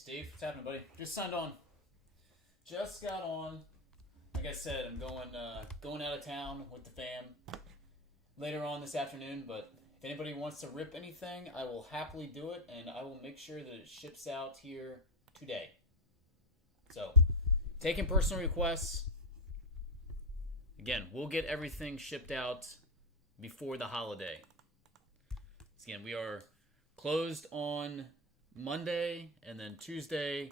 Steve. What's happening, buddy? Just signed on. Just got on. Like I said, I'm going out of town with the fam later on this afternoon. But if anybody wants to rip anything, I will happily do it, and I will make sure that it ships out here today. So, taking personal requests. Again, we'll get everything shipped out before the holiday. So again, we are closed on Monday, and then Tuesday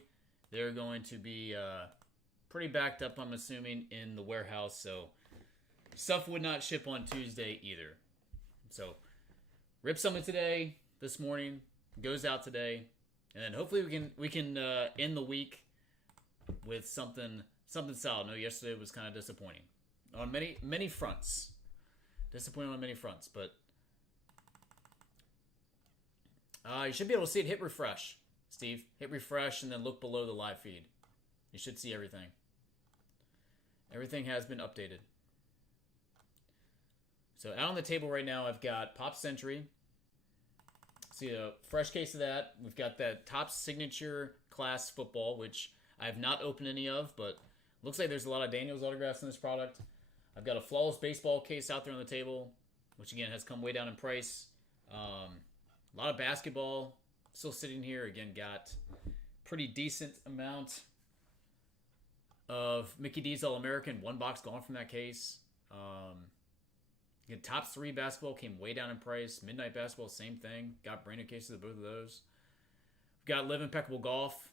they're going to be pretty backed up, I'm assuming, in the warehouse. So stuff would not ship on Tuesday either. So rip something today, this morning, goes out today, and then hopefully we can end the week with something solid. No, yesterday was kind of disappointing on many fronts. Disappointing on many fronts, but you should be able to see it. Hit refresh, Steve. Hit refresh and then look below the live feed. You should see everything. Everything has been updated. So out on the table right now, I've got Pop Century. See a fresh case of that. We've got that Top Signature Class Football, which I have not opened any of, but looks like there's a lot of Daniels autographs in this product. I've got a Flawless Baseball case out there on the table, which again has come way down in price. A lot of basketball still sitting here. Again, got pretty decent amount of Mickey D's All-American. One box gone from that case. Again, top 3 basketball came way down in price. Midnight Basketball, same thing. Got brand new cases of both of those. We've got Live Impeccable Golf.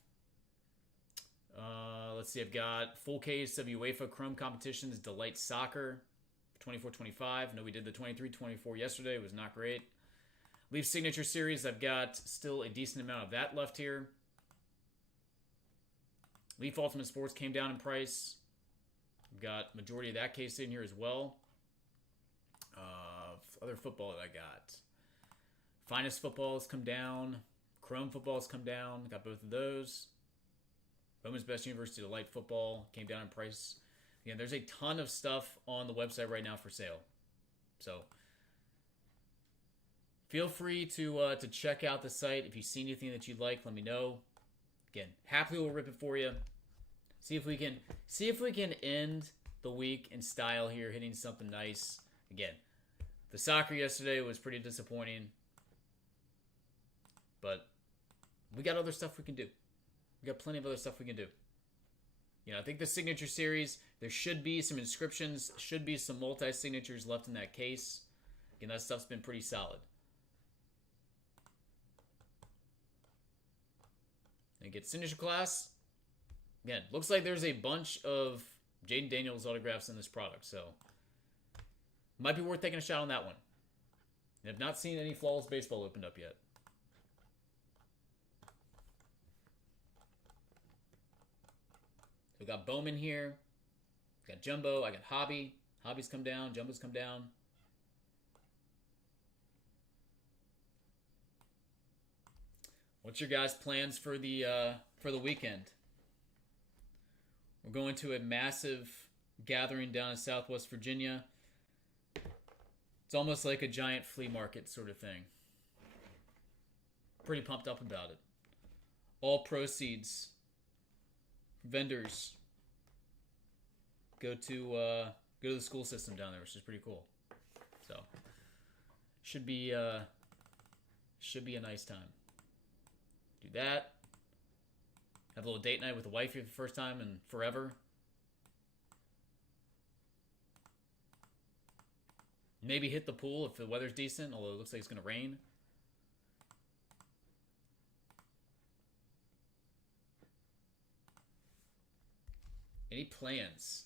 Let's see, I've got full case of UEFA Chrome Competitions Delight Soccer 24-25. No, we did the 23-24 yesterday. It was not great. Leaf Signature Series, I've got still a decent amount of that left here. Leaf Ultimate Sports came down in price. We've got majority of that case in here as well. Other football that I got. Finest Football has come down. Chrome Football has come down. Got both of those. Bowman's Best University Delight Football came down in price. Again, there's a ton of stuff on the website right now for sale. So feel free to check out the site. If you see anything that you'd like, let me know. Again, happily we'll rip it for you. See if we can end the week in style here, hitting something nice. Again, the soccer yesterday was pretty disappointing, but we got other stuff we can do. We got plenty of other stuff we can do. You know, I think the Signature Series, there should be some inscriptions, should be some multi-signatures left in that case. Again, that stuff's been pretty solid. And get Signature Class. Again, looks like there's a bunch of Jaden Daniels autographs in this product, so might be worth taking a shot on that one. And I've not seen any Flawless Baseball opened up yet. We got Bowman here. Got Jumbo. I got Hobby. Hobby's come down. Jumbo's come down. What's your guys' plans for the weekend? We're going to a massive gathering down in Southwest Virginia. It's almost like a giant flea market sort of thing. Pretty pumped up about it. All proceeds, vendors, go to the school system down there, which is pretty cool. So should be a nice time. Do that. Have a little date night with the wife for the first time in forever. Maybe hit the pool if the weather's decent, although it looks like it's going to rain. Any plans?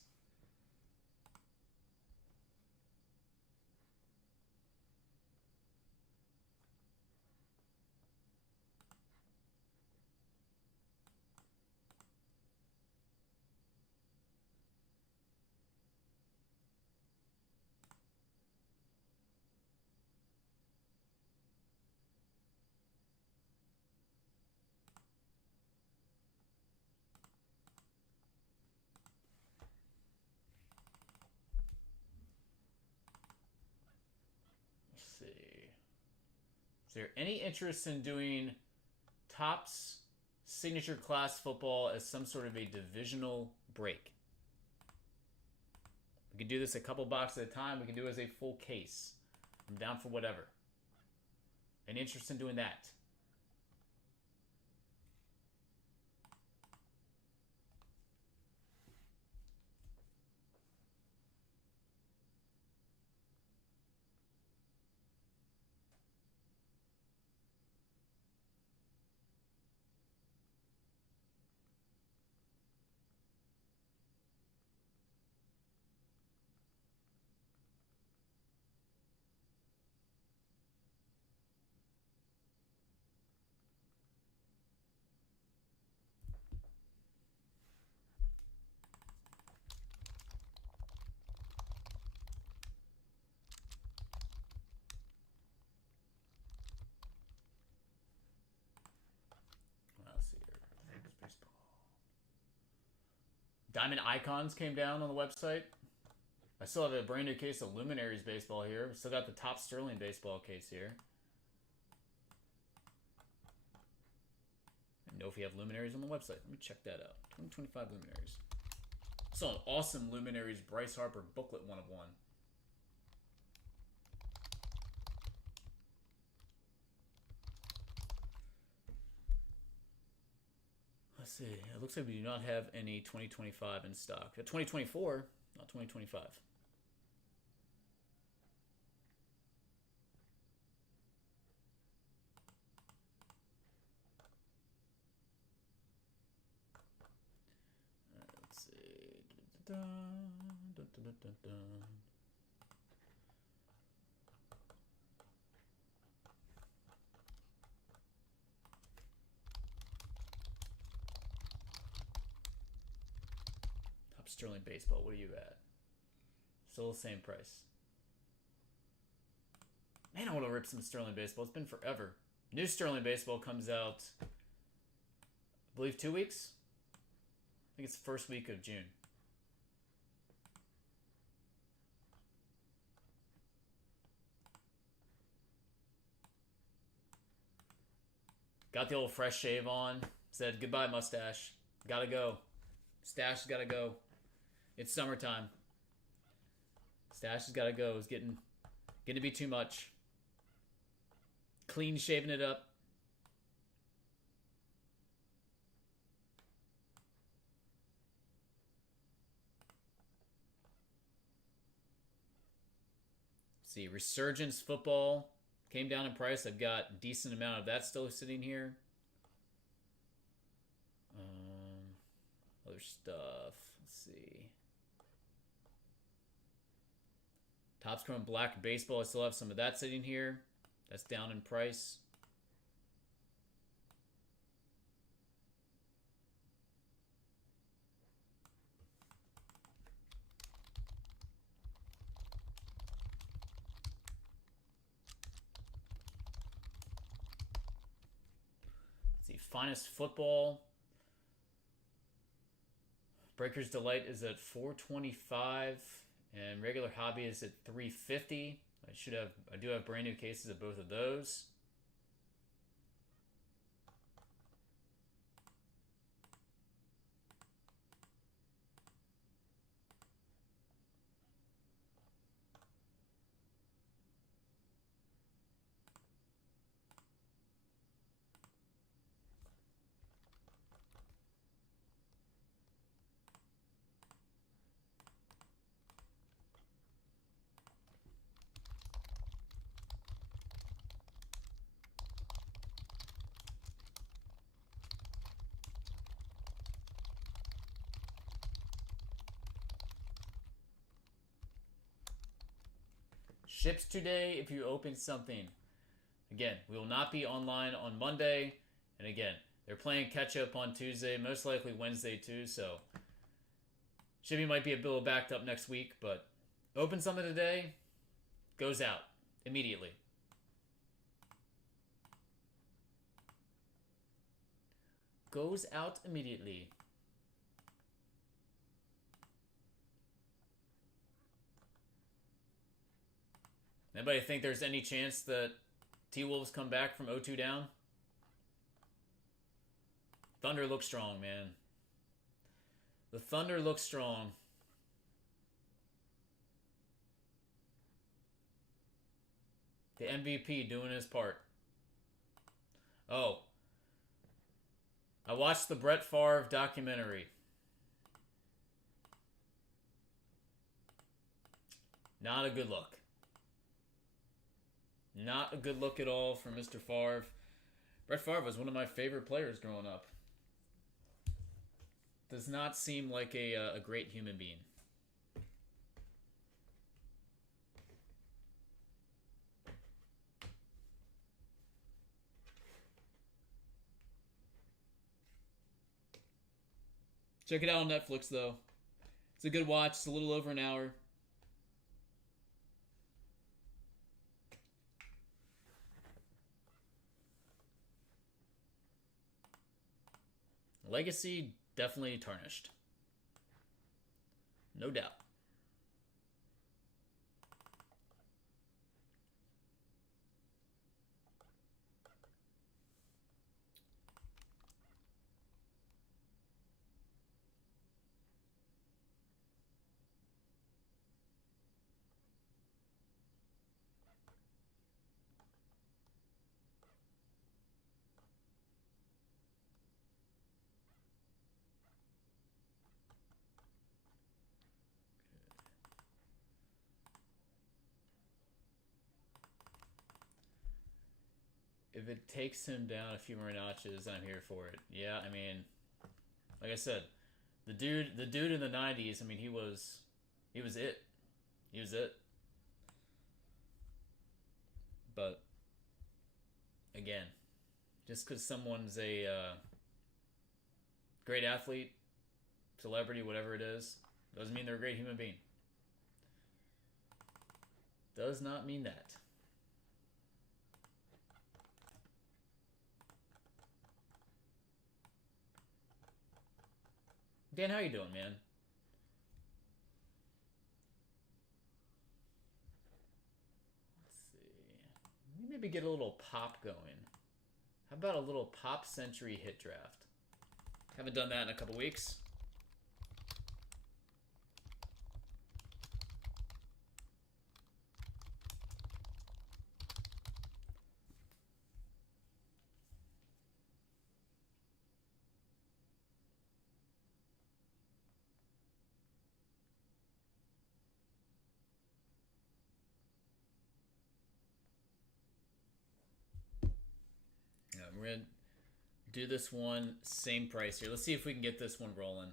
Is there any interest in doing Topps signature class football as some sort of a divisional break. We can do this a couple boxes at a time. We can do it as a full case. I'm down for whatever. Any interest in doing that? Diamond Icons came down on the website. I still have a brand new case of Luminaries baseball here. Still got the top Sterling baseball case here. I don't know if you have Luminaries on the website. Let me check that out. 2025 Luminaries. Saw an awesome Luminaries Bryce Harper booklet 1 of 1. Let's see. It looks like we do not have any 2025 in stock. 2024, not 2025. Alright, let's see. Sterling baseball, what are you at? Still the same price. Man, I want to rip some Sterling baseball. It's been forever. New Sterling baseball comes out, I believe, 2 weeks? I think it's the first week of June. Got the old fresh shave on. Said, goodbye, mustache. Gotta go. Stash has gotta go. It's summertime. Stash has gotta go. It's getting to be too much. Clean shaving it up. See, Resurgence football came down in price. I've got a decent amount of that still sitting here. Other stuff. Let's see. Topps Chrome Black Baseball. I still have some of that sitting here. That's down in price. Let's see. Finest Football. Breaker's Delight is at $425, and regular Hobby is at $350. I do have brand new cases of both of those. Ships today if you open something. Again, we will not be online on Monday. And again, they're playing catch up on Tuesday, most likely Wednesday too. So shipping might be a little backed up next week, but open something today, goes out immediately. Goes out immediately. Anybody think there's any chance that T-Wolves come back from 0-2 down? Thunder looks strong, man. The Thunder looks strong. The MVP doing his part. Oh. I watched the Brett Favre documentary. Not a good look. Not a good look at all for Mr. Favre. Brett Favre was one of my favorite players growing up. Does not seem like a great human being. Check it out on Netflix, though. It's a good watch. It's a little over an hour. Legacy definitely tarnished. No doubt. If it takes him down a few more notches, I'm here for it. Yeah, I mean, like I said, the dude in the '90s. I mean, he was it. He was it. But again, just because someone's a great athlete, celebrity, whatever it is, doesn't mean they're a great human being. Does not mean that. Dan, how you doing, man? Let's see. Maybe get a little pop going. How about a little Pop Century hit draft? Haven't done that in a couple weeks. We're going to do this one, same price here. Let's see if we can get this one rolling.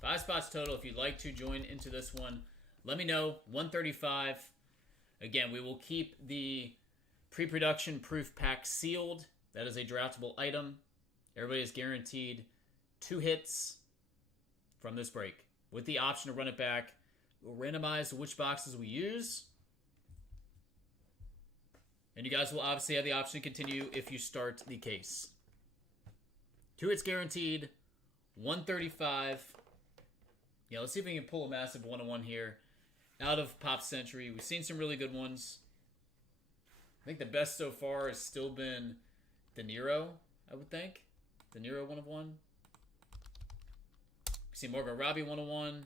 Five spots total. If you'd like to join into this one, let me know. 135. Again, we will keep the pre-production proof pack sealed. That is a draftable item. Everybody is guaranteed 2 hits from this break with the option to run it back. We'll randomize which boxes we use. And you guys will obviously have the option to continue if you start the case. 2 hits guaranteed. 135. Yeah, let's see if we can pull a massive 1-on-1 here. Out of Pop Century, we've seen some really good ones. I think the best so far has still been De Niro, I would think. De Niro 1-of-1. We've seen Margot Robbie 1-of-1.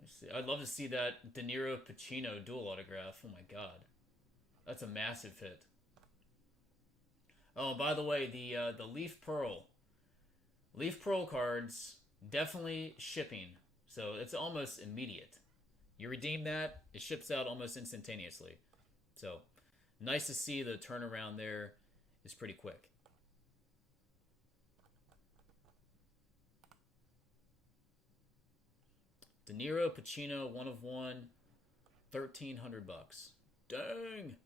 Let's see. I'd love to see that De Niro Pacino dual autograph. Oh my god. That's a massive hit. Oh, by the way, the Leaf Pearl cards definitely shipping, so it's almost immediate. You redeem that, it ships out almost instantaneously. So nice to see the turnaround there is pretty quick. De Niro Pacino 1-of-1, $1,300. Dang.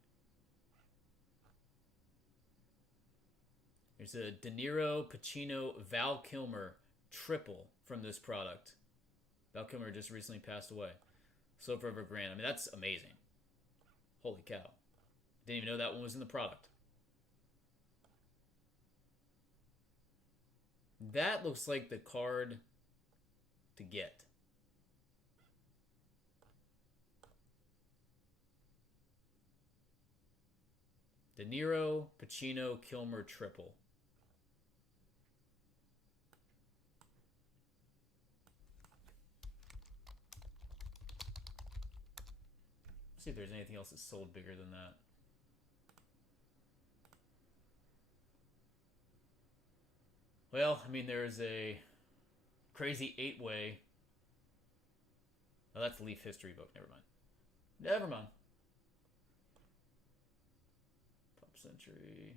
There's a De Niro, Pacino, Val Kilmer triple from this product. Val Kilmer just recently passed away. So for over $1,000. I mean, that's amazing. Holy cow. Didn't even know that one was in the product. That looks like the card to get. De Niro, Pacino, Kilmer triple. Let's see if there's anything else that's sold bigger than that. Well, I mean, there's a crazy 8-way. Oh, that's Leaf History book. Never mind. Never mind. Pop Century.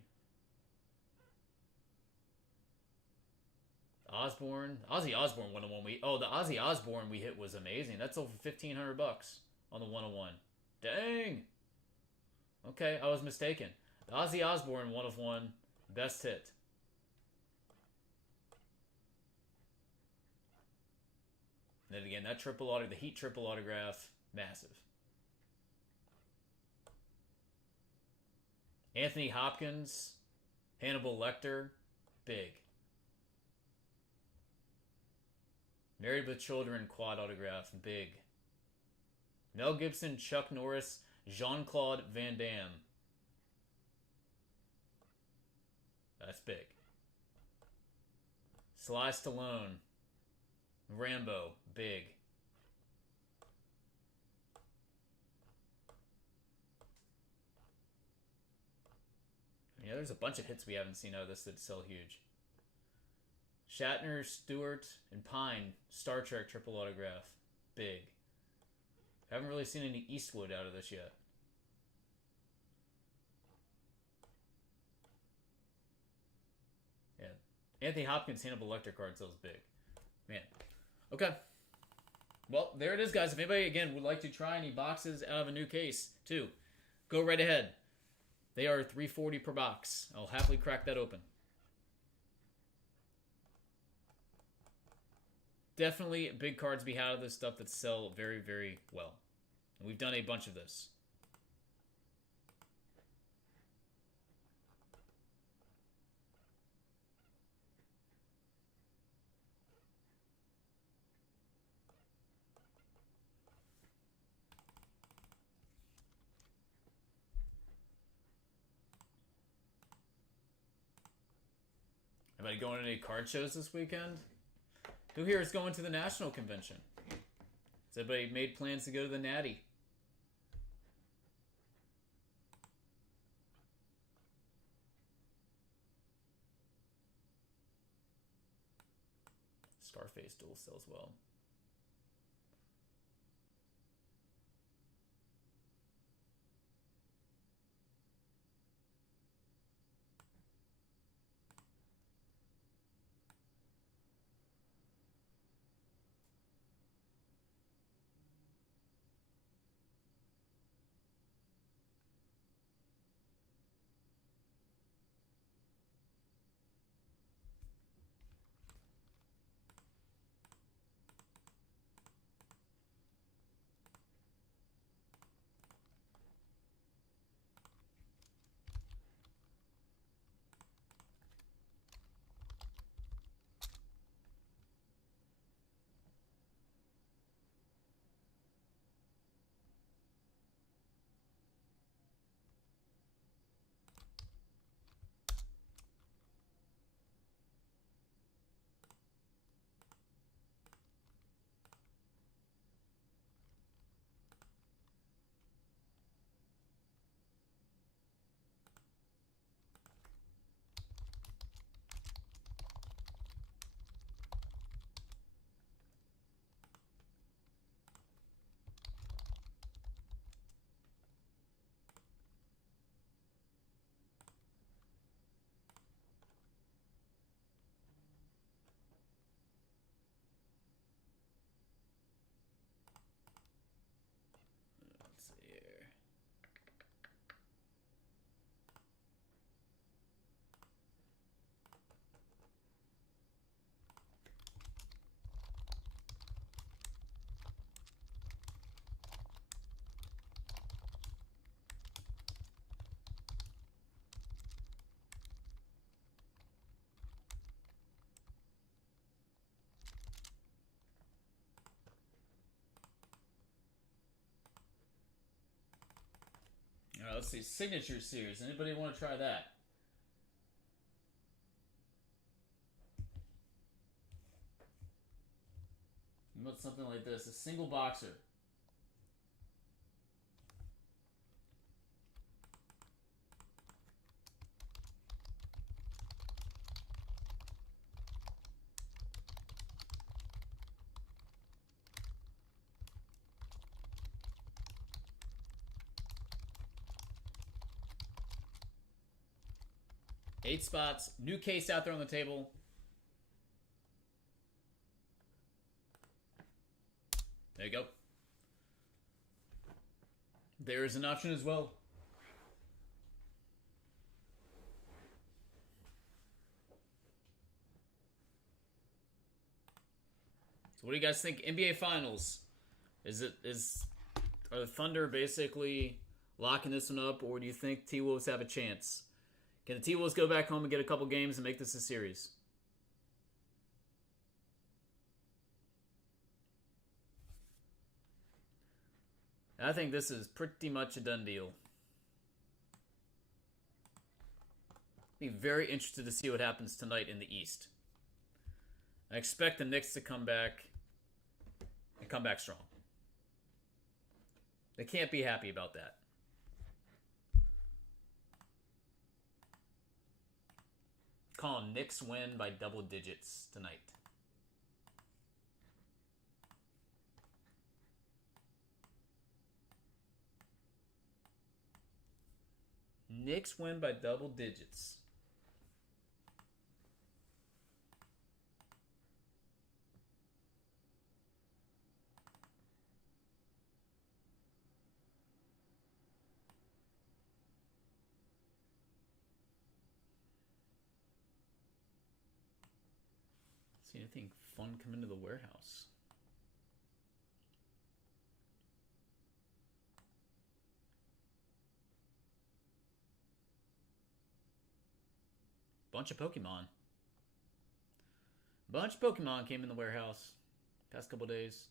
Osborne. Ozzy Osbourne 101 we... Oh, the Ozzy Osbourne we hit was amazing. That's over $1,500 on the 101. Dang! Okay, I was mistaken. The Ozzy Osbourne 1 of 1. Best hit. And then again, that triple auto, the Heat triple autograph, massive. Anthony Hopkins, Hannibal Lecter, big. Married with Children quad autograph, big. Mel Gibson, Chuck Norris, Jean-Claude Van Damme. That's big. Sly Stallone, Rambo, big. Yeah, there's a bunch of hits we haven't seen out of this that sell huge. Shatner, Stewart, and Pine, Star Trek triple autograph, big. Haven't really seen any Eastwood out of this yet. Yeah, Anthony Hopkins, Hannibal Lecter card sells big. Man. Okay. Well, there it is, guys. If anybody, again, would like to try any boxes out of a new case, too, go right ahead. They are $340 per box. I'll happily crack that open. Definitely big cards to be had of this stuff that sell very, very well. And we've done a bunch of this. Anybody going to any card shows this weekend? Who here is going to the National Convention? Has everybody made plans to go to the Natty? Scarface duel sells well. let's see. Signature Series. Anybody want to try that? You want something like this. A single boxer. Eight spots. New case out there on the table. There you go. There is an option as well. So what do you guys think? NBA Finals. Are the Thunder basically locking this one up, or do you think T-Wolves have a chance? Can the T-Wolves go back home and get a couple games and make this a series? I think this is pretty much a done deal. Be very interested to see what happens tonight in the East. I expect the Knicks to come back and come back strong. They can't be happy about that. Calling Knicks win by double digits tonight. Knicks win by double digits. See anything fun come into the warehouse? Bunch of Pokemon. Bunch of Pokemon came in the warehouse past couple days.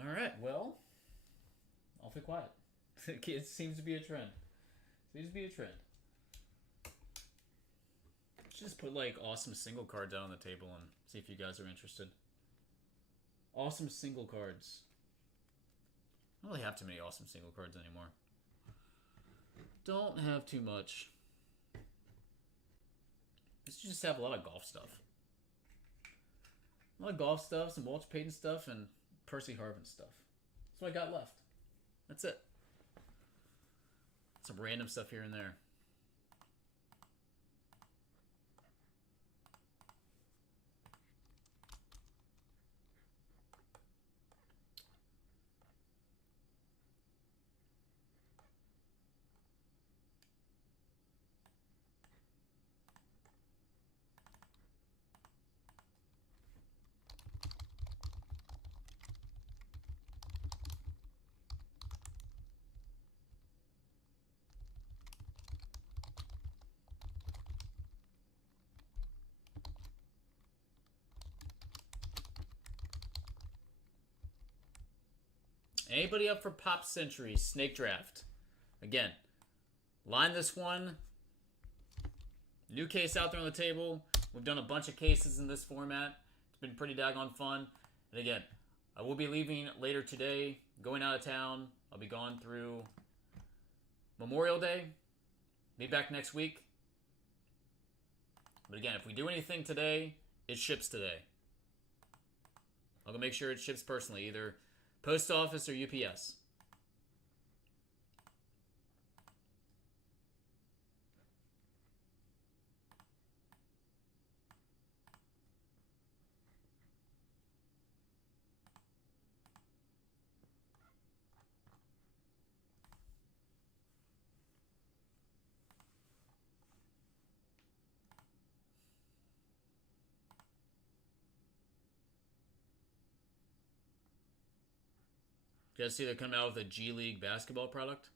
All right, well, awfully quiet. It seems to be a trend. Just put like awesome single cards out on the table and see if you guys are interested. Awesome single cards. I don't really have too many awesome single cards anymore. Don't have too much. Let's just have a lot of golf stuff. A lot of golf stuff, some Walter Payton stuff, and Percy Harvin stuff. That's what I got left. That's it. Some random stuff here and there. Anybody up for Pop Century Snake Draft? Again, line this one. New case out there on the table. We've done a bunch of cases in this format. It's been pretty daggone fun. And again, I will be leaving later today, going out of town. I'll be gone through Memorial Day. Be back next week. But again, if we do anything today, it ships today. I'll go make sure it ships personally, either post office or UPS. You guys see they're coming out with a G League basketball product?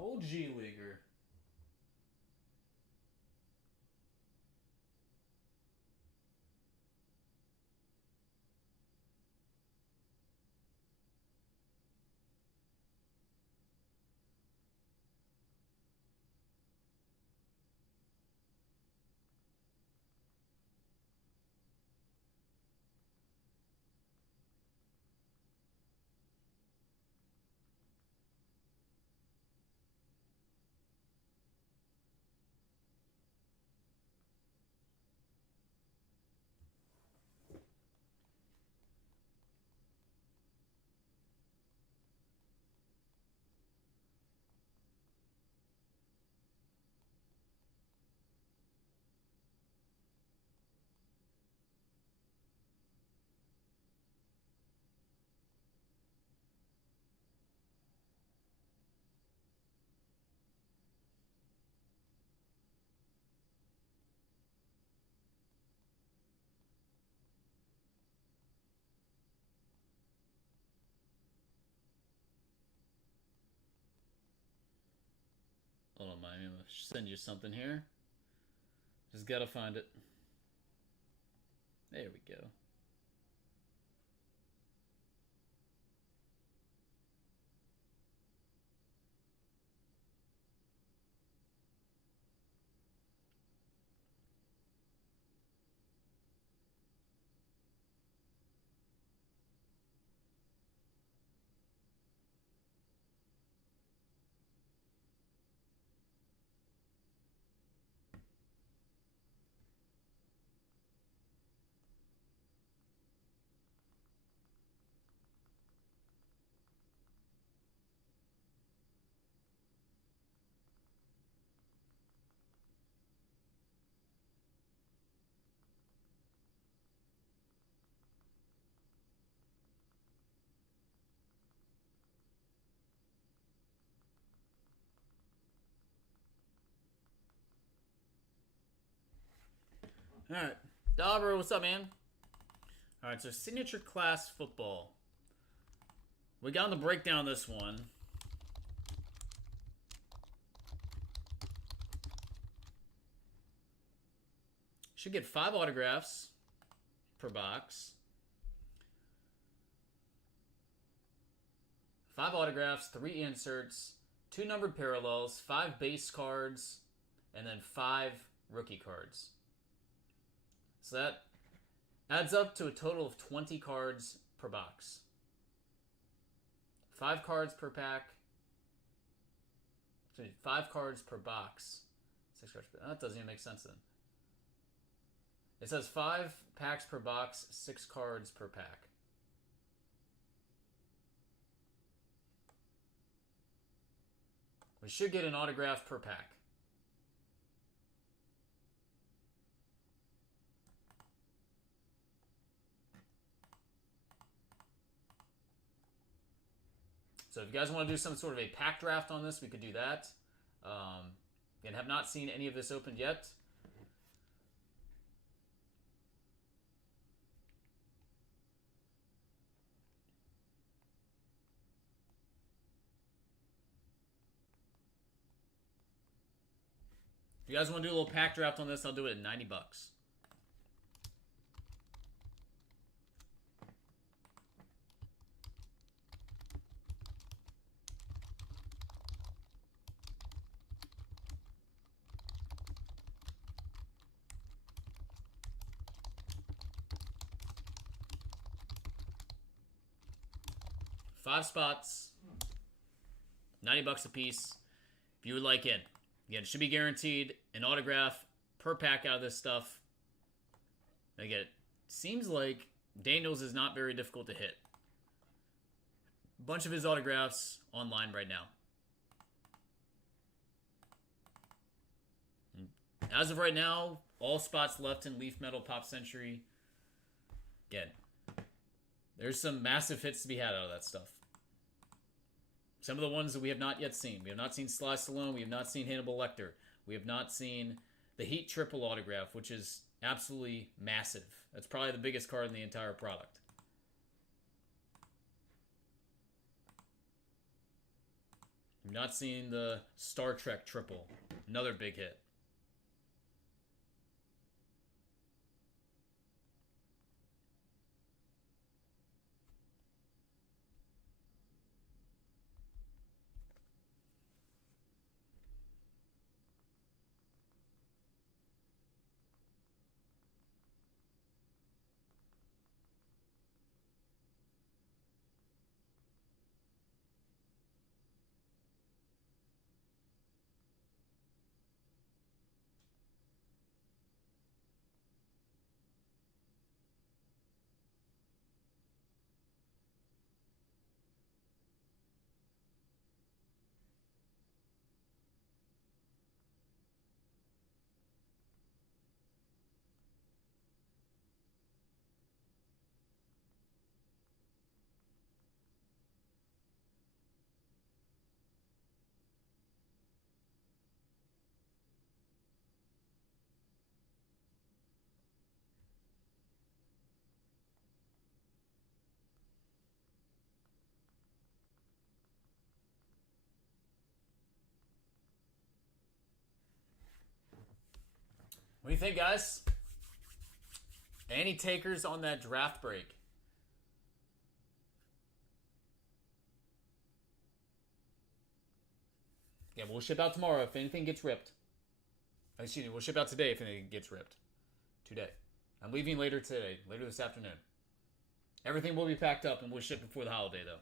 Old G Leaguer. Hold on, I'm gonna send you something here. Just gotta find it. There we go. Alright. Dauber, what's up, man? Alright, so signature class football. We got on the breakdown this one. Should get 5 autographs per box. 5 autographs, 3 inserts, 2 numbered parallels, 5 base cards, and then 5 rookie cards. So that adds up to a total of 20 cards per box. 5 cards per pack. 5 cards per box. 6 cards per... That doesn't even make sense then. It says 5 packs per box, 6 cards per pack. We should get an autograph per pack. So if you guys want to do some sort of a pack draft on this, we could do that. And have not seen any of this opened yet. If you guys want to do a little pack draft on this, I'll do it at $90. Five spots, $90 a piece. If you would like in, again, it should be guaranteed an autograph per pack out of this stuff. Again, it seems like Daniels is not very difficult to hit. A bunch of his autographs online right now. As of right now, all spots left in Leaf Metal Pop Century. Again, there's some massive hits to be had out of that stuff. Some of the ones that we have not yet seen. We have not seen Sly Stallone. We have not seen Hannibal Lecter. We have not seen the Heat Triple autograph, which is absolutely massive. That's probably the biggest card in the entire product. We've not seen the Star Trek Triple. Another big hit. What do you think, guys? Any takers on that draft break? Yeah, we'll ship out tomorrow if anything gets ripped. Excuse me, we'll ship out today if anything gets ripped. Today. I'm leaving later today, later this afternoon. Everything will be packed up and we'll ship before the holiday, though.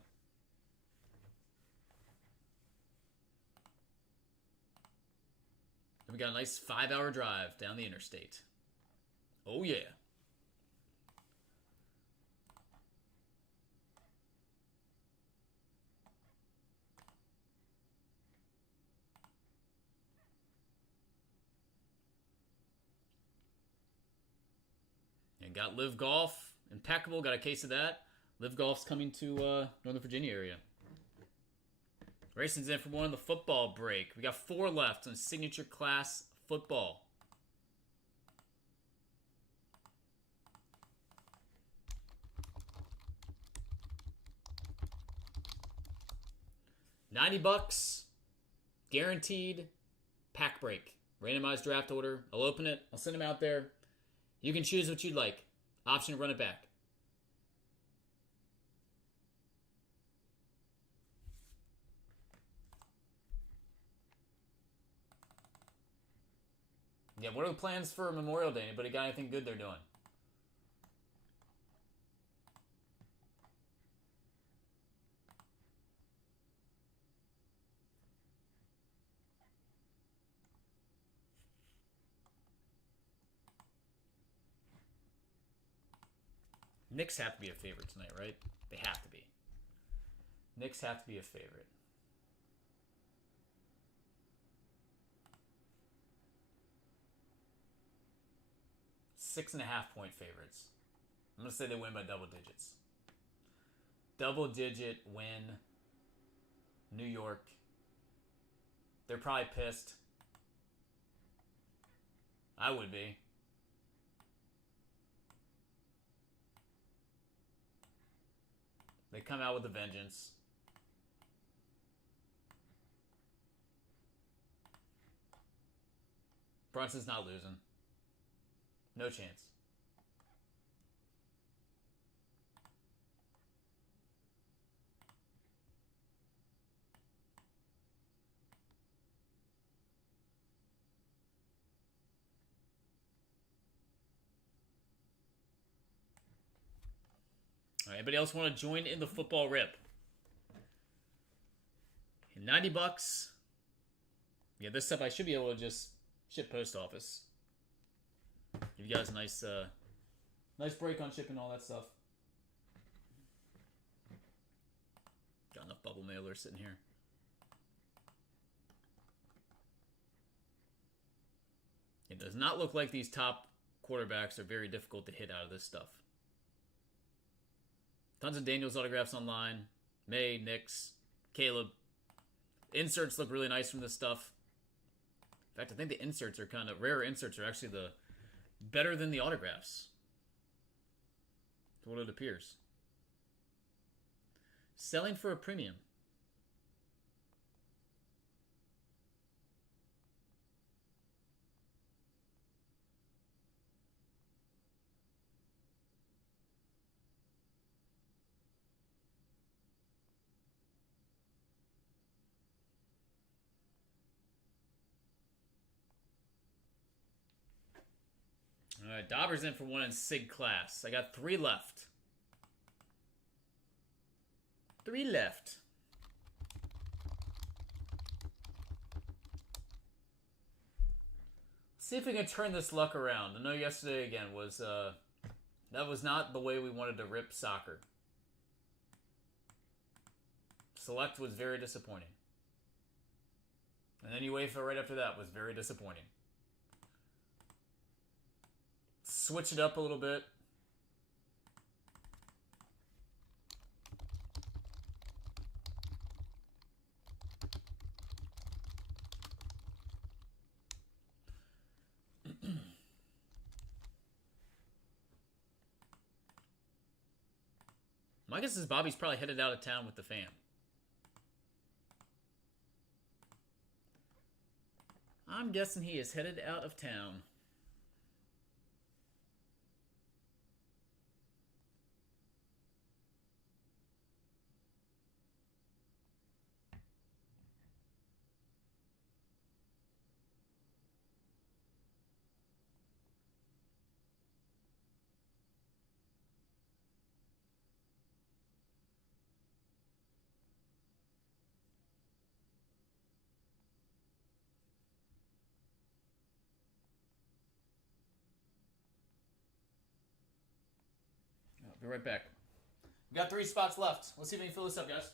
And we got a nice 5-hour drive down the interstate. Oh, yeah. And got Live Golf. Impeccable. Got a case of that. Live Golf's coming to Northern Virginia area. Racing's in for one on the football break. We got 4 left on Signature Class Football. $90. Guaranteed pack break. Randomized draft order. I'll open it. I'll send them out there. You can choose what you'd like. Option to run it back. Yeah, what are the plans for Memorial Day? Anybody got anything good they're doing? Knicks have to be a favorite tonight, right? They have to be. Knicks have to be a favorite. Six and a half point favorites. I'm going to say they win by double digits. Double digit win. New York. They're probably pissed. I would be. They come out with a vengeance. Brunson's not losing. No chance. All right, anybody else want to join in the football rip? 90 bucks. Yeah, this stuff I should be able to just ship post office. Give you guys a nice break on shipping all that stuff. Got enough bubble mailers sitting here. It does not look like these top quarterbacks are very difficult to hit out of this stuff. Tons of Daniels autographs online. May, Nix, Caleb. Inserts look really nice from this stuff. In fact, I think the inserts are kind of... Rare inserts are actually the better than the autographs. That's what it appears. Selling for a premium. All right, Dauber's in for one in Sig class. I got 3 left. 3 left. See if we can turn this luck around. I know yesterday again was that was not the way we wanted to rip soccer. Select was very disappointing. And then UEFA right after that was very disappointing. Switch it up a little bit. My guess is Bobby's probably headed out of town with the fam. I'm guessing he is headed out of town. I'll be right back. We got 3 spots left. Let's see if we can fill this up, guys.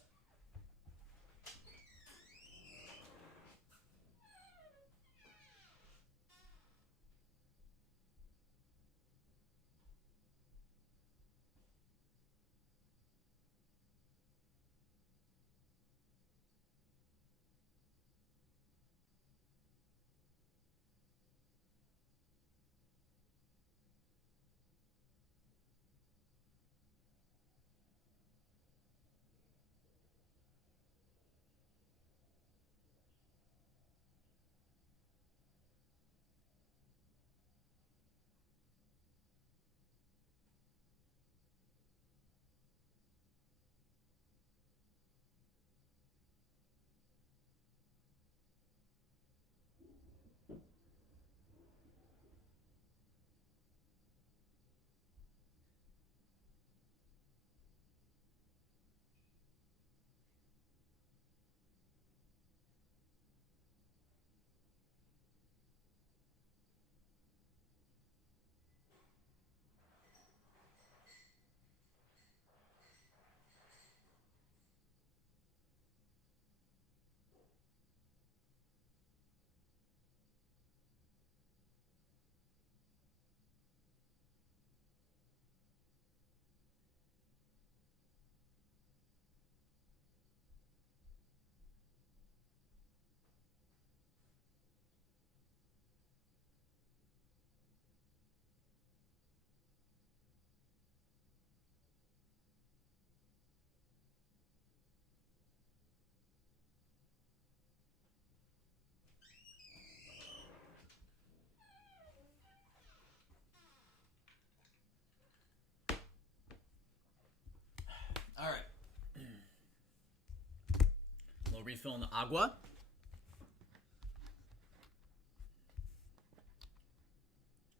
Little refill in the agua.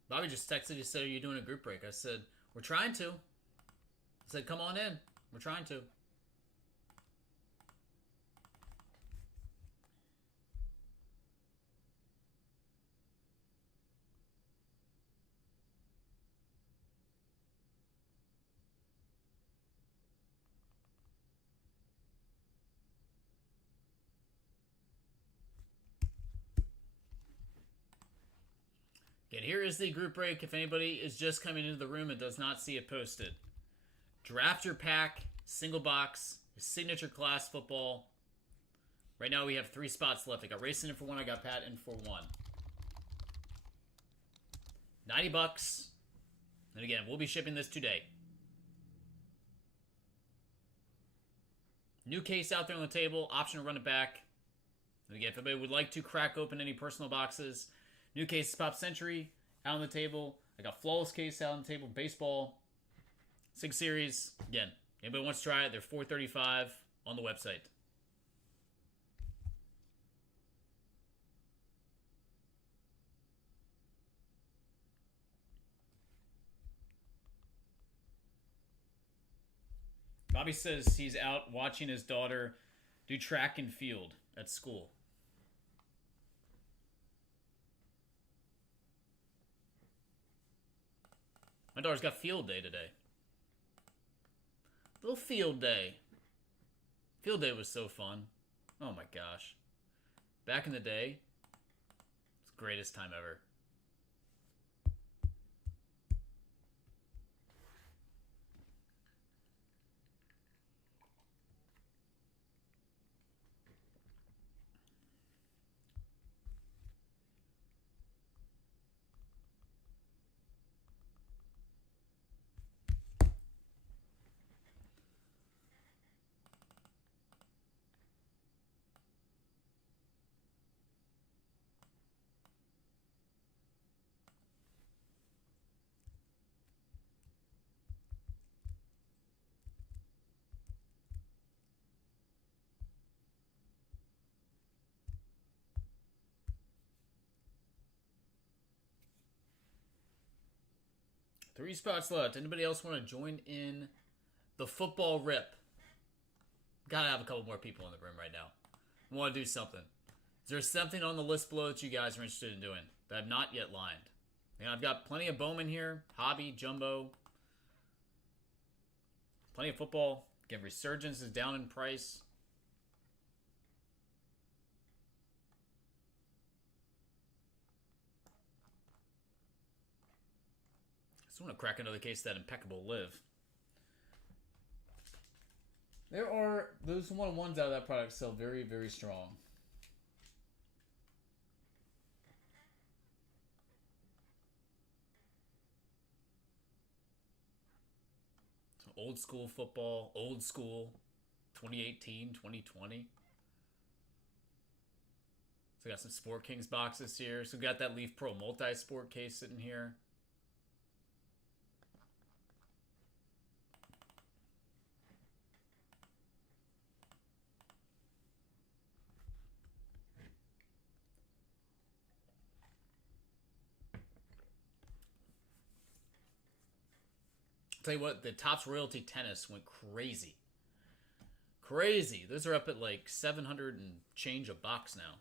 Bobby just texted. He said, "Are you doing a group break?" I said, "We're trying to." I said, "Come on in. We're trying to." Again, here is the group break. If anybody is just coming into the room and does not see it posted, draft your pack, single box, signature class football. Right now we have 3 spots left. I got Racing in for 1. I got Pat in for 1. $90. And again, we'll be shipping this today. New case out there on the table. Option to run it back. And again, if anybody would like to crack open any personal boxes, new case Pop Century out on the table. I got Flawless case out on the table. Baseball. 6 series. Again, anybody wants to try it, they're $4.35 on the website. Bobby says he's out watching his daughter do track and field at school. My daughter's got field day today. Little field day. Field day was so fun. Oh my gosh. Back in the day, it's the greatest time ever. Three spots left. Anybody else want to join in the football rip? Gotta have a couple more people in the room right now. I want to do something. Is there something on the list below that you guys are interested in doing that I've not yet lined? And I've got plenty of Bowman here. Hobby, Jumbo. Plenty of football. Again, Resurgence is down in price. I just want to crack another case of that Impeccable Live. There are those one-on-ones out of that product sell very, very strong. So old school football, old school, 2018, 2020. So we got some Sport Kings boxes here. So we got that Leaf Pro multi-sport case sitting here. Tell you what, the Topps Royalty Tennis went crazy. Crazy. Those are up at like 700 and change a box now.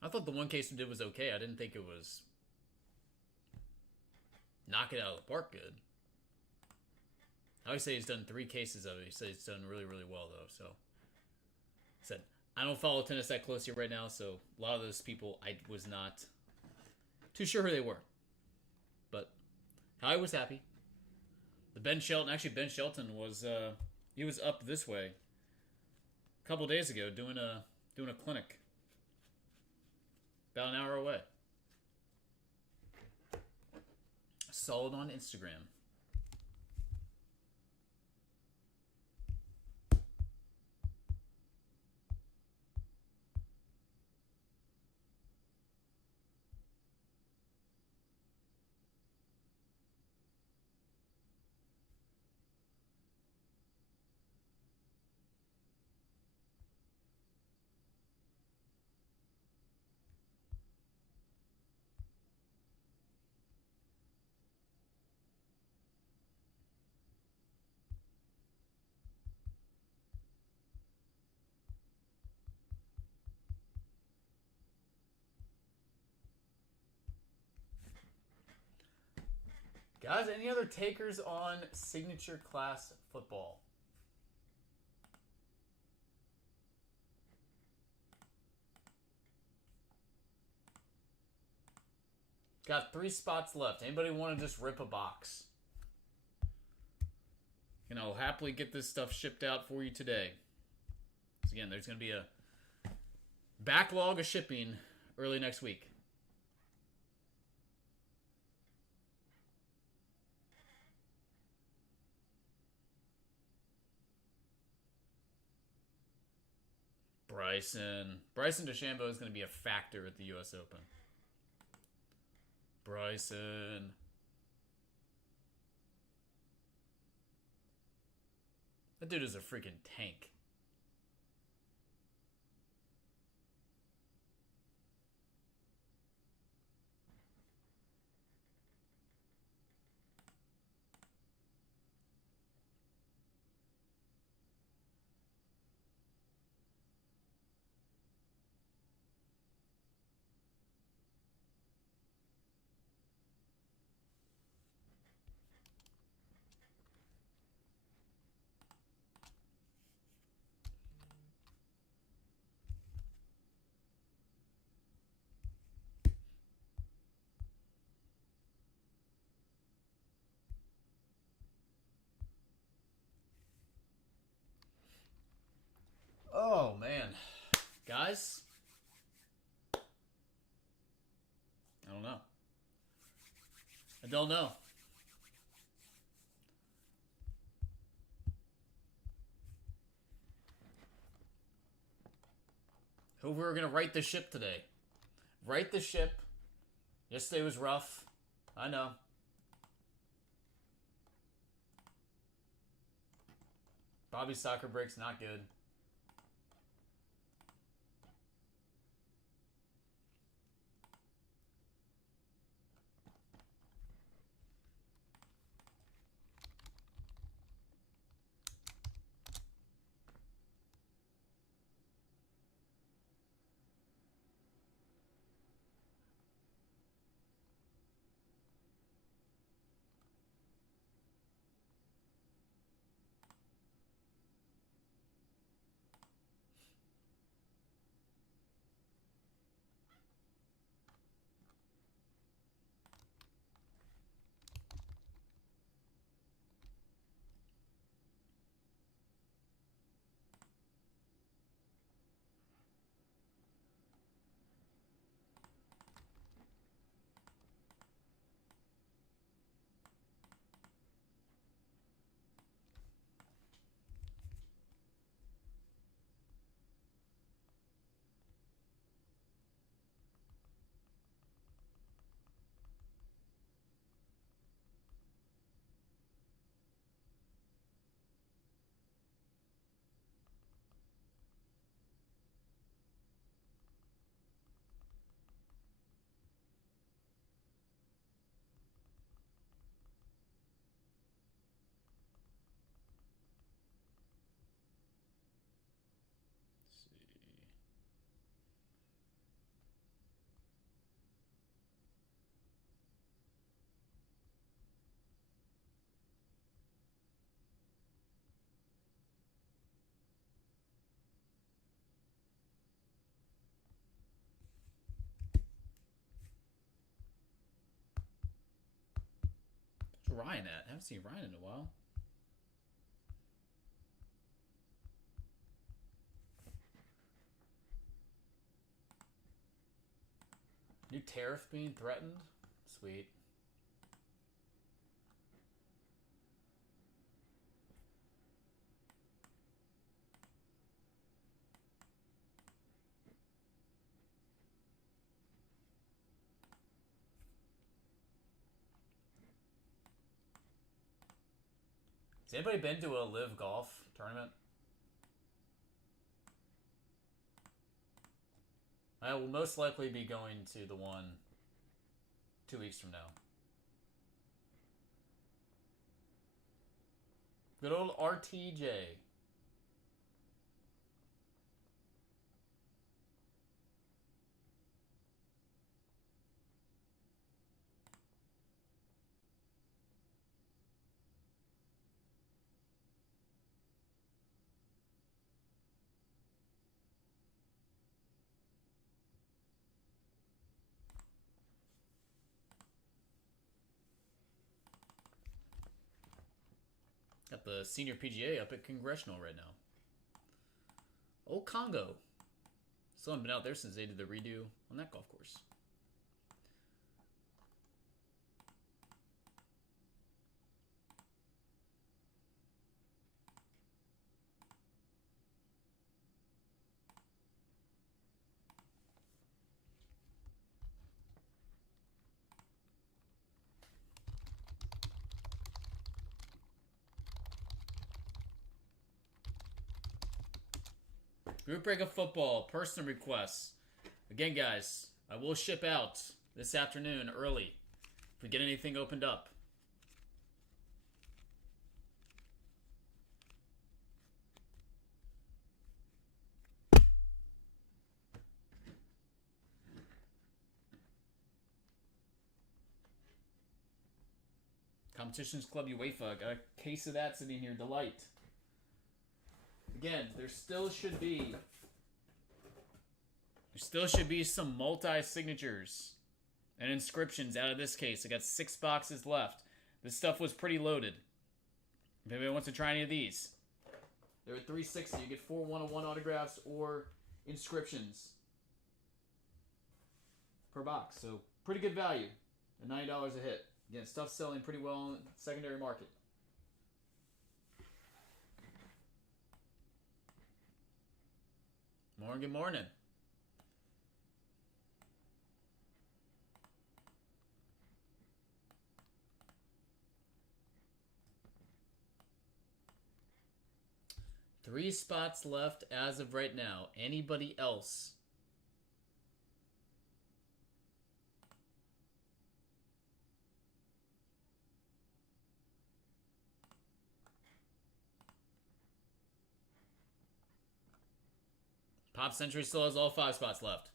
I thought the one case we did was okay. I didn't think it was knock it out of the park good. I always say he's done 3 cases of it. He said he's done really, really well, though. So, said, I don't follow tennis that closely right now, so a lot of those people, I was not too sure who they were. But I was happy. The Ben Shelton, actually Ben Shelton was, he was up this way a couple days ago doing a clinic. About an hour away. Solid on Instagram. Guys, any other takers on signature class football? Got 3 spots left. Anybody want to just rip a box? And I'll happily get this stuff shipped out for you today. So again, there's going to be a backlog of shipping early next week. Bryson DeChambeau is going to be a factor at the U.S. Open. Bryson. That dude is a freaking tank. Oh, man. Guys? I don't know. I don't know. Hope we were going to right the ship today. Right the ship. Yesterday was rough. I know. Bobby's soccer break's not good. Where's Ryan at? I haven't seen Ryan in a while. New tariff being threatened? Sweet. Has anybody been to a live golf tournament? I will most likely be going to the one 2 weeks from now. Good old RTJ. at the Senior PGA up at Congressional right now. Old Congo. Still haven't been out there since they did the redo on that golf course. Group break of football, personal requests. Again, guys, I will ship out this afternoon early if we get anything opened up. Competitions Club UEFA. Got a case of that sitting here. Delight. Again, there still should be some multi-signatures and inscriptions out of this case. I got 6 boxes left. This stuff was pretty loaded. If anybody wants to try any of these, they're at $3.60. You get 4 one-on-one autographs or inscriptions per box. So pretty good value at $90 a hit. Again, stuff's selling pretty well in the secondary market. Good morning. Three spots left as of right now. Anybody else? Pop Century still has all 5 spots left.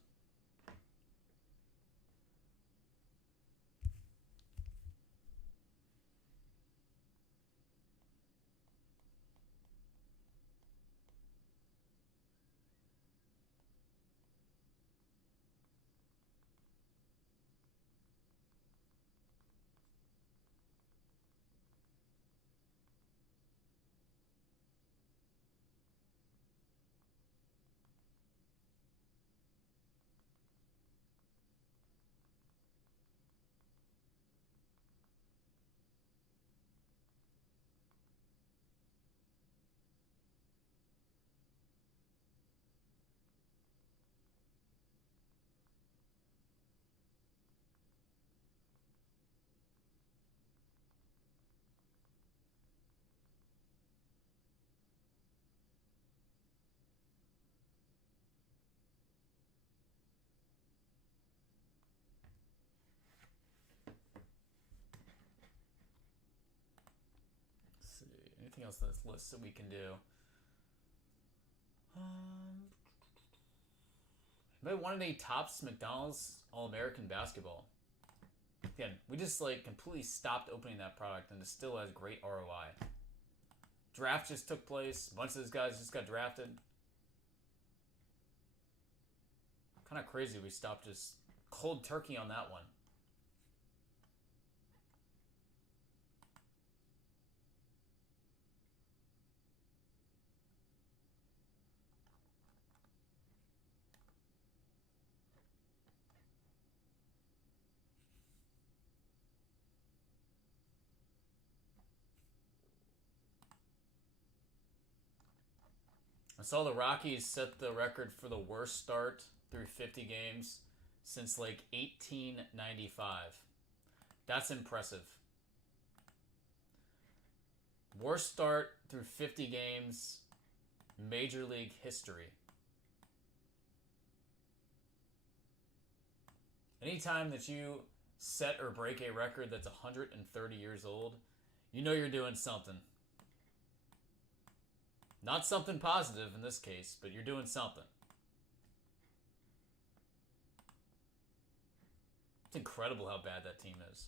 Anything else on this list that we can do? Anybody wanted any Topps McDonald's All-American Basketball? Again, we just completely stopped opening that product, and it still has great ROI. Draft just took place. A bunch of those guys just got drafted. Kind of crazy we stopped just cold turkey on that one. I saw the Rockies set the record for the worst start through 50 games since 1895. That's impressive. Worst start through 50 games, Major League history. Anytime that you set or break a record that's 130 years old, you know you're doing something. Not something positive in this case, but you're doing something. It's incredible how bad that team is.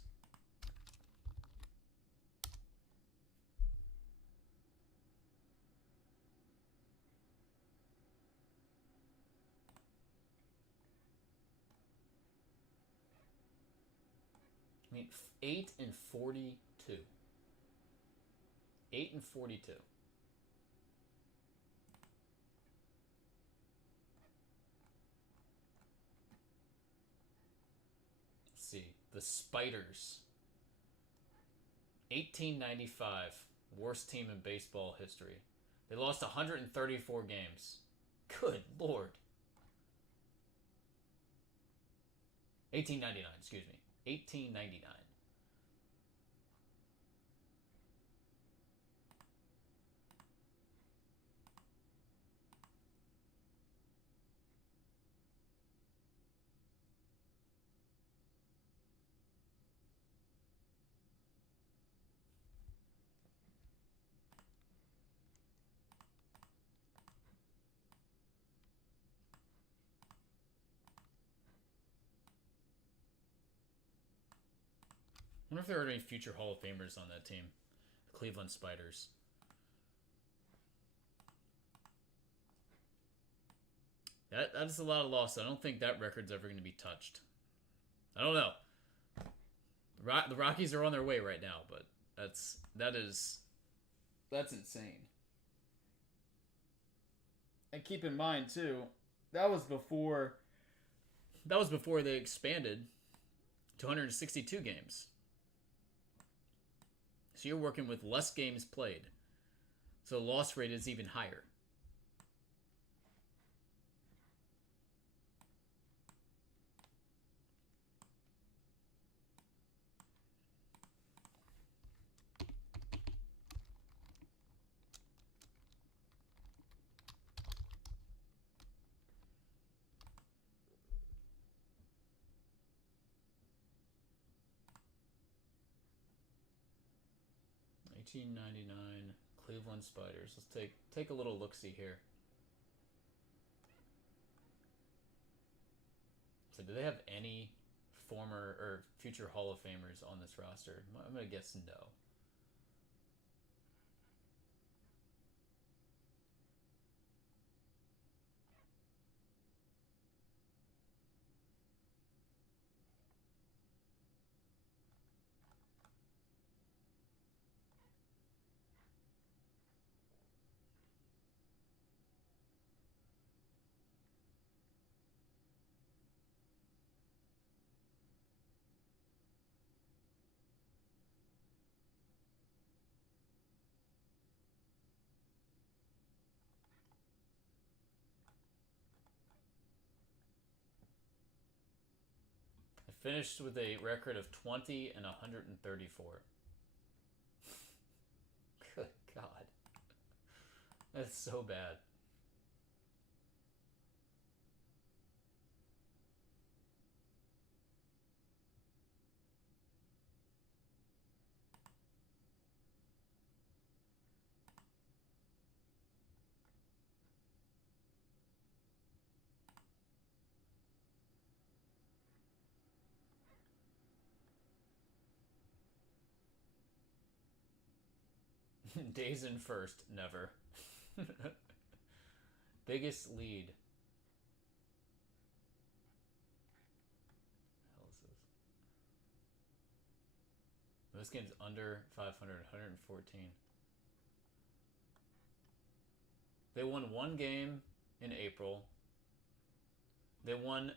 I mean, 8-42. 8-42. Let's see. The Spiders. 1895. Worst team in baseball history. They lost 134 games. Good Lord. 1899, excuse me. 1899. I wonder if there are any future Hall of Famers on that team. The Cleveland Spiders. That's a lot of loss. I don't think that record's ever going to be touched. I don't know. The Rockies are on their way right now, but that's insane. And keep in mind too, that was before they expanded to 162 games. So you're working with less games played. So the loss rate is even higher. $18.99 Cleveland Spiders. Let's take a little look-see here. So do they have any former or future Hall of Famers on this roster? I'm going to guess no. Finished with a record of 20 and 134. Good God. That's so bad. Days in first, never. Biggest lead. What the hell is this? This game's under 500, 114. They won one game in April. They won,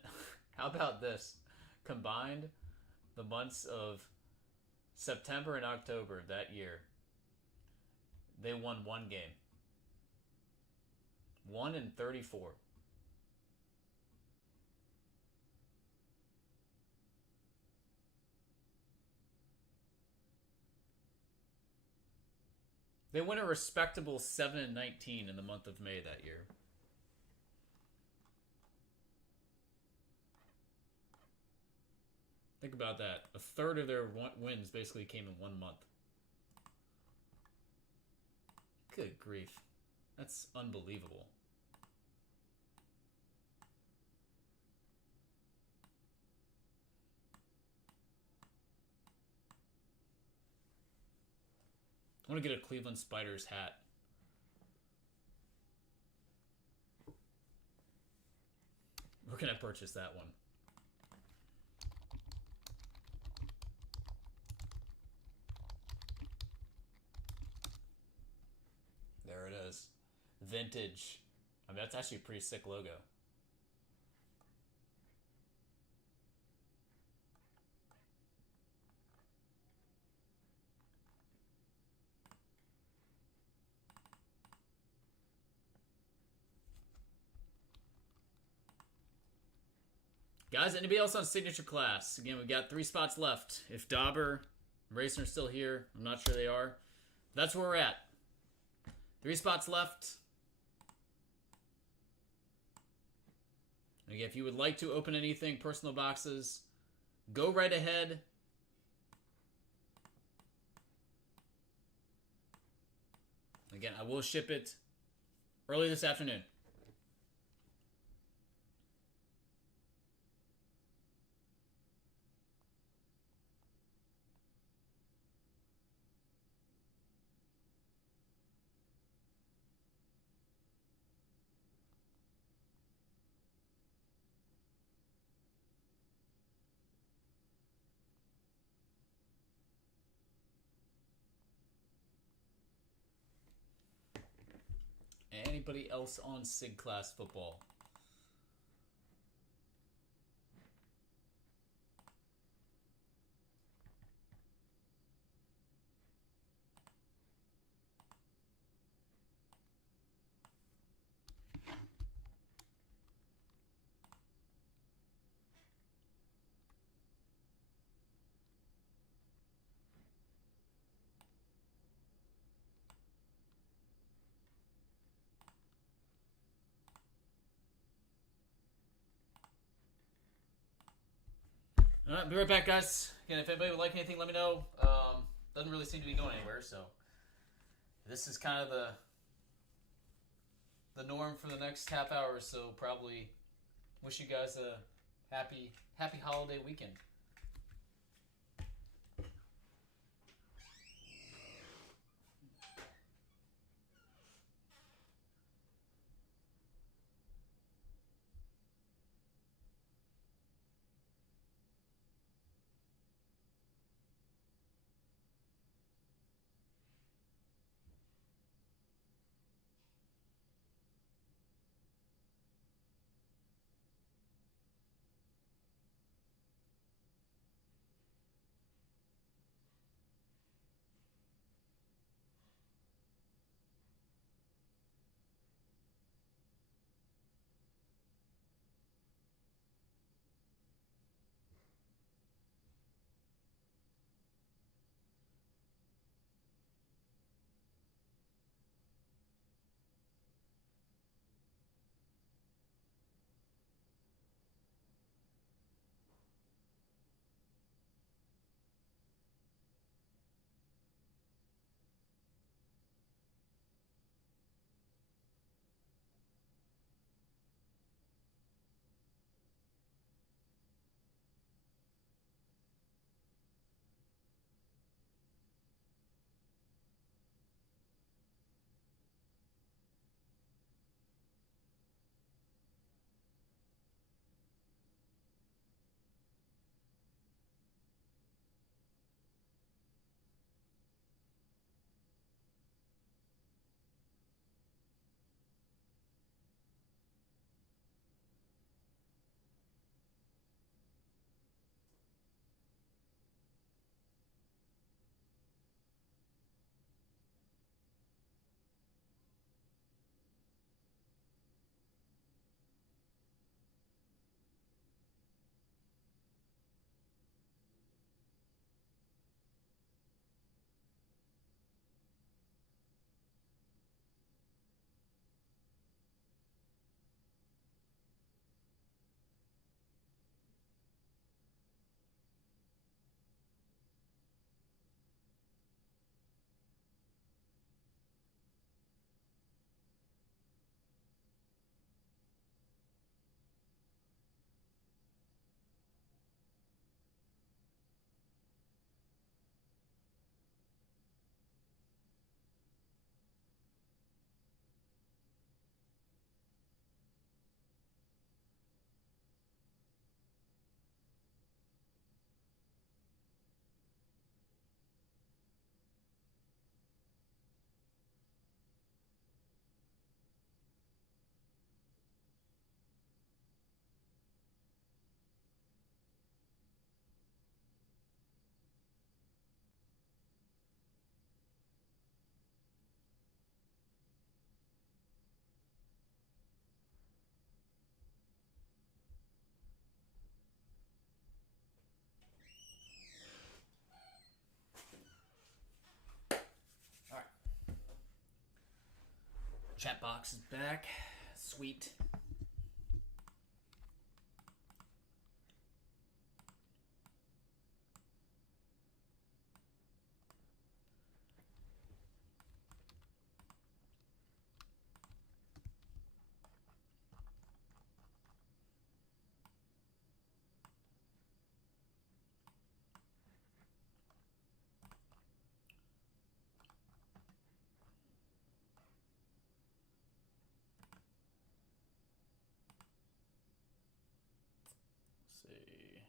how about this? Combined the months of September and October of that year, they won one game. 1 in 34. They won a respectable 7 and 19 in the month of May that year. Think about that. A third of their wins basically came in 1 month. Good grief. That's unbelievable. I want to get a Cleveland Spiders hat. Where can I purchase that one? vintage. I mean, that's actually a pretty sick logo. Guys, anybody else on Signature Class? Again, we've got 3 spots left. If Dauber, Racing are still here, I'm not sure they are. That's where we're at. 3 spots left. Again, if you would like to open anything, personal boxes, go right ahead. Again, I will ship it early this afternoon. Anybody else on Sig Class football? All right, be right back, guys. Again, if anybody would like anything, let me know. Doesn't really seem to be going anywhere, so this is kind of the norm for the next half hour. So probably wish you guys a happy holiday weekend. Chat box is back. Sweet. See.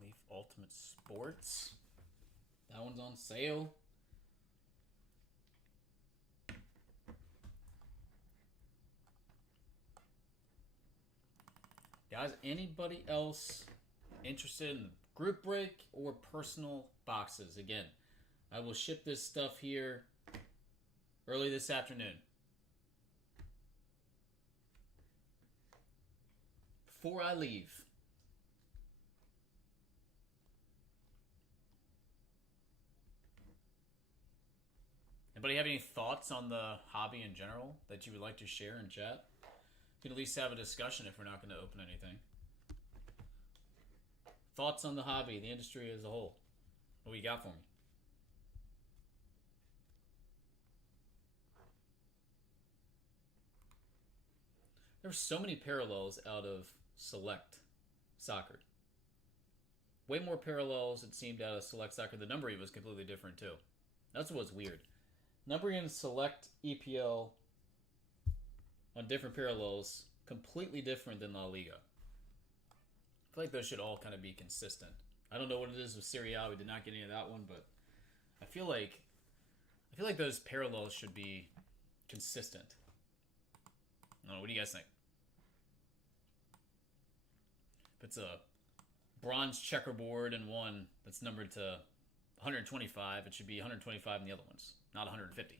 Leaf Ultimate Sports. That one's on sale. Guys, anybody else interested in the group break or personal boxes? Again, I will ship this stuff here early this afternoon. Before I leave. Anybody have any thoughts on the hobby in general that you would like to share in chat? We can at least have a discussion if we're not going to open anything. Thoughts on the hobby, the industry as a whole. What you got for me? There were so many parallels out of Select Soccer. Way more parallels, it seemed, out of Select Soccer. The numbering was completely different, too. That's what's weird. Numbering in Select EPL on different parallels, completely different than La Liga. I feel like those should all kind of be consistent. I don't know what it is with Serie A. We did not get any of that one, but I feel like those parallels should be consistent. I don't know. What do you guys think? If it's a bronze checkerboard and one that's numbered to 125, it should be 125 in the other ones, not 150.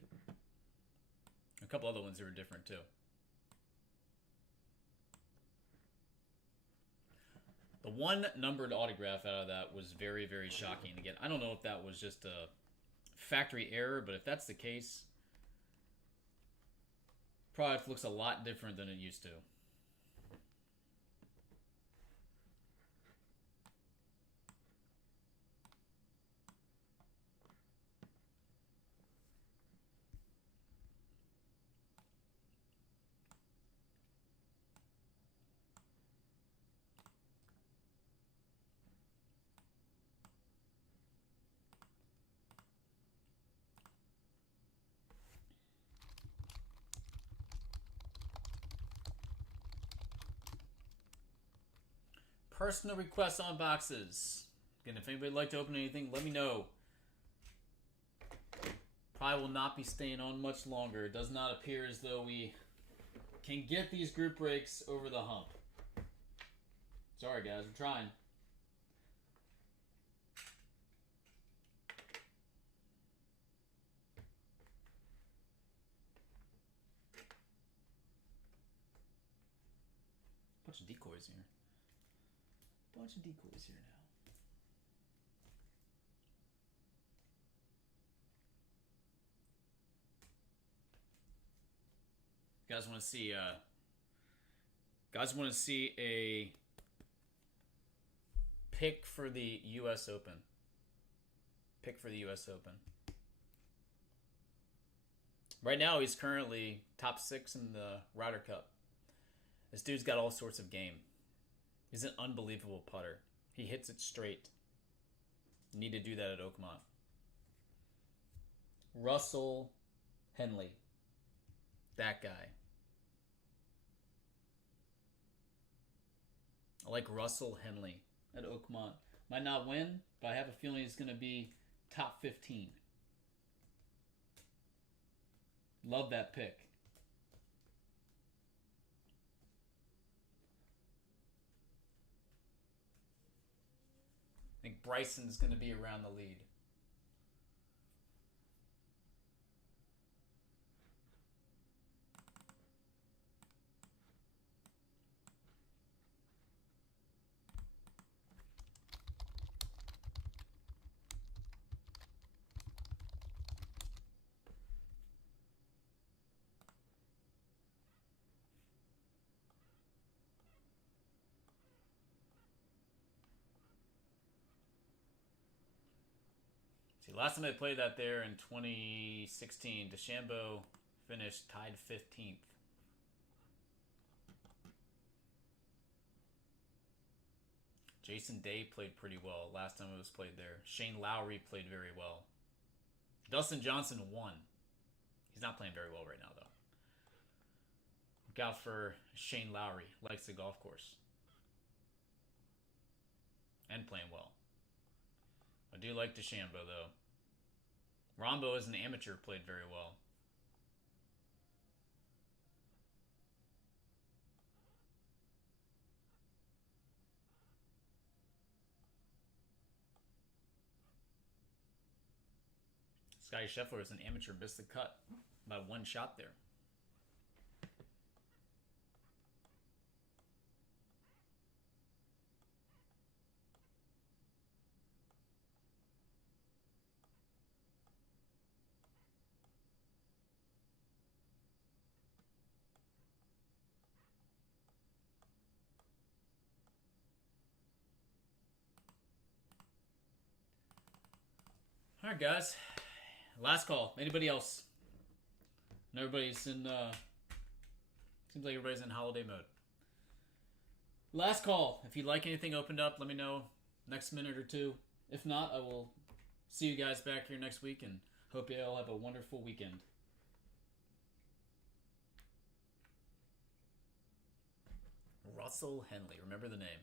A couple other ones that were different too. The one numbered autograph out of that was very, very shocking. Again, I don't know if that was just a factory error, but if that's the case, product looks a lot different than it used to. Personal requests on boxes. Again, if anybody would like to open anything, let me know. Probably will not be staying on much longer. It does not appear as though we can get these group breaks over the hump. Sorry, guys. I'm trying. Bunch of decoys here. Bunch of decoys here now. Guys want to see a pick for the US Open. Pick for the US Open. Right now he's currently top 6 in the Ryder Cup. This dude's got all sorts of game. He's an unbelievable putter. He hits it straight. You need to do that at Oakmont. Russell Henley. That guy. I like Russell Henley at Oakmont. Might not win, but I have a feeling he's going to be top 15. Love that pick. I think Bryson's going to be around the lead. See, last time I played that there in 2016, DeChambeau finished tied 15th. Jason Day played pretty well last time it was played there. Shane Lowry played very well. Dustin Johnson won. He's not playing very well right now, though. Look out for Shane Lowry. Likes the golf course. And playing well. I do like DeChambeau, though. Rombo, as an amateur, played very well. Scotty Scheffler, as an amateur, missed the cut by one shot there. All right, guys. Last call. Anybody else? And everybody's in, seems like everybody's in holiday mode. Last call. If you'd like anything opened up, let me know next minute or two. If not, I will see you guys back here next week and hope you all have a wonderful weekend. Russell Henley. Remember the name.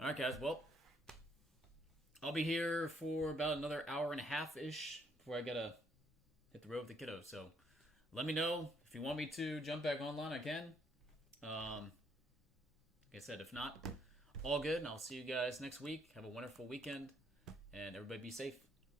All right, guys. Well, I'll be here for about another hour and a half-ish before I gotta hit the road with the kiddo. So let me know if you want me to jump back online. I can. Like I said, if not, all good. And I'll see you guys next week. Have a wonderful weekend, and everybody be safe.